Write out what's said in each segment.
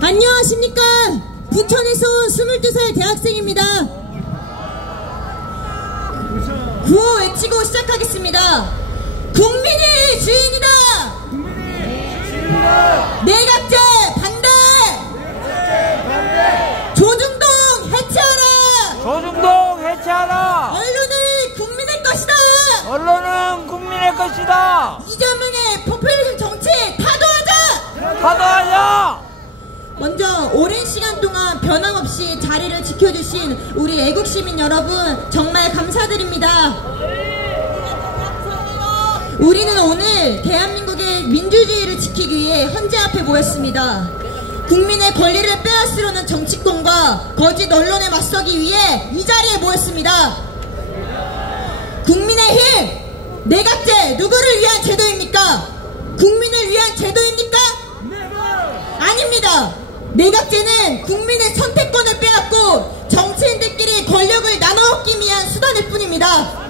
안녕하십니까. 부천에서 22살 대학생입니다. 구호 외치고 시작하겠습니다. 국민이 주인이다. 내각제 반대. 조중동 해체하라. 조중동 해체하라. 언론은 국민의 것이다. 언론은 국민의 것이다. 이재명의 포퓰리즘 정치 타도하자. 타도하자. 먼저 오랜 시간 동안 변함없이 자리를 지켜주신 우리 애국시민 여러분 정말 감사드립니다. 우리는 오늘 대한민국의 민주주의를 지키기 위해 헌재 앞에 모였습니다. 국민의 권리를 빼앗으려는 정치권과 거짓 언론에 맞서기 위해 이 자리에 모였습니다. 국민의힘 내각제 누구를 위한 제도입니까? 국민을 위한 제도입니까? 아닙니다. 내각제는 국민의 선택권을 빼앗고 정치인들끼리 권력을 나눠 얻기 위한 수단일 뿐입니다.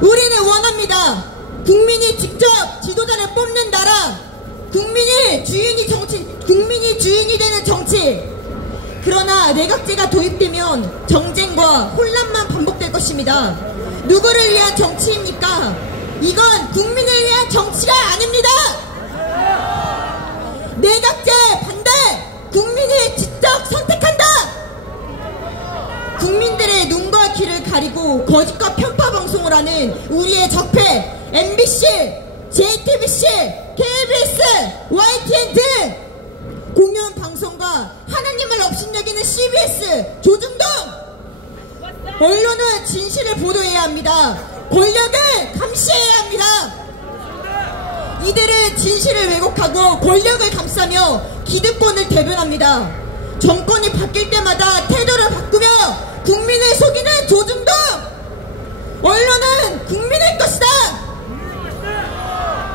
우리는 원합니다. 국민이 직접 지도자를 뽑는 나라, 국민이 주인이 되는 정치. 그러나 내각제가 도입되면 정쟁과 혼란만 반복될 것입니다. 누구를 위한 정치입니까? 이건 국민을 위한 정치가 아닙니다. 내각제 반대! 국민이 직접 선택한다! 국민들의 눈과 귀를 가리고 거짓과 편파 방송을 하는 우리의 적폐 MBC, JTBC, KBS, YTN 등 공연 방송과 하나님을 업신여기는 CBS, 조중동! 언론은 진실을 보도해야 합니다. 권력을 감시해야 합니다. 이들은 진실을 왜곡하고 권력을 감싸며 기득권을 대변합니다. 정권이 바뀔 때마다 태도를 바꾸며 국민을 속이는 조중동! 언론은 국민의 것이다!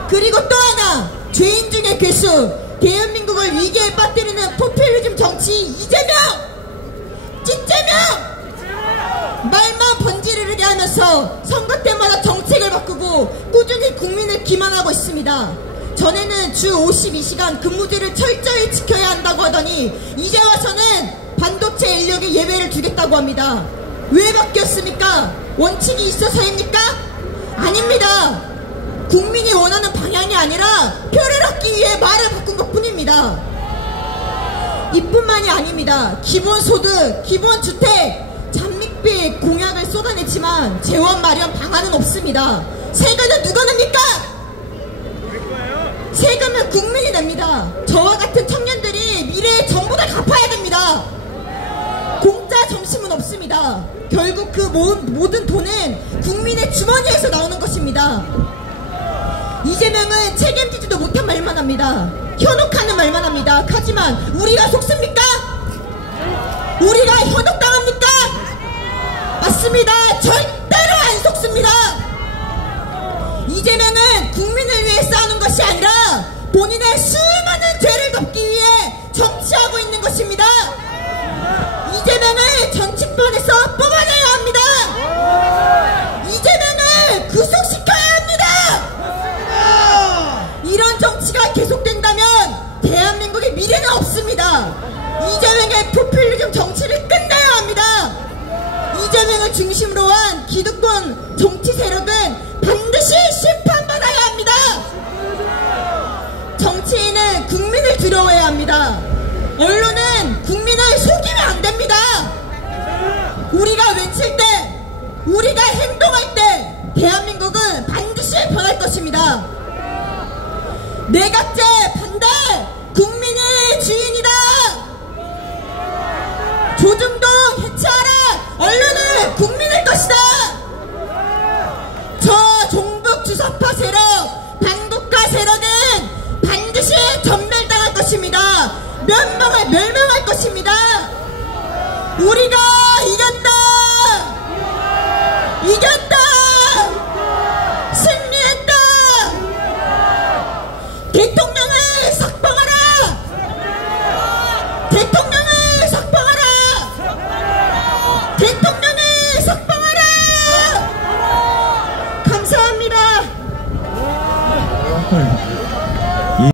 그리고 또 하나, 죄인 중에 괴수, 대한민국을 위기에 빠뜨리는 포퓰리즘 정치 이재명! 찐재명! 말만 번지르르게 하면서 선거 때마다 정책을 바꾸고 꾸준히 국민을 기만하고 있습니다. 전에는 주 52시간 근무제를 철저히 지켜야 한다고 하더니 이제 와서는 반도체 인력에 예외를 두겠다고 합니다. 왜 바뀌었습니까? 원칙이 있어서입니까? 아닙니다. 국민이 원하는 방향이 아니라 표를 얻기 위해 말을 바꾼 것 뿐입니다. 이뿐만이 아닙니다. 기본소득, 기본주택, 잔밋빛 공약을 쏟아냈지만 재원 마련 방안은 없습니다. 세금은 누가 냅니까? 세금은 국민이 냅니다. 저와 같은 청년들이 미래의 전부 다 갚아야 됩니다. 공짜 점심은 없습니다. 결국 그 모든 돈은 국민의 주머니에서 나오는 것입니다. 이재명은 책임지지도 못한 말만 합니다. 현혹하는 말만 합니다. 하지만 우리가 속습니까? 우리가 현혹당합니까? 맞습니다. 절대로 안 속습니다. 이재명은 국민을 위해 싸우는 것이 아니라 본인의 수많은 죄를 덮기 위해 정치하고 있는 것입니다. 이재명을 정치권에서 뽑아내야 합니다. 이재명을 구속시켜야 합니다. 이런 정치가 계속된다면 대한민국의 미래는 없습니다. 이재명의 포퓰리즘 정치를 끝내야 합니다. 이재명을 중심으로 한 기득권 정치 세력은 반드시 심판받아야 합니다. 정치인은 국민을 두려워해야 합니다. 언론은 국민을 속이면 안 됩니다. 우리가 외칠 때, 우리가 행동할 때 대한민국은 반드시 변할 것입니다. 내각제 반대! 국민이 주인이다! 조중동 해체하라! 언론은 국민의 것이다! 저 종북 주사파 세력, 반국가 세력은 반드시 전멸당할 것입니다. 멸망할 것입니다. 우리가 이겼다! 이겼다!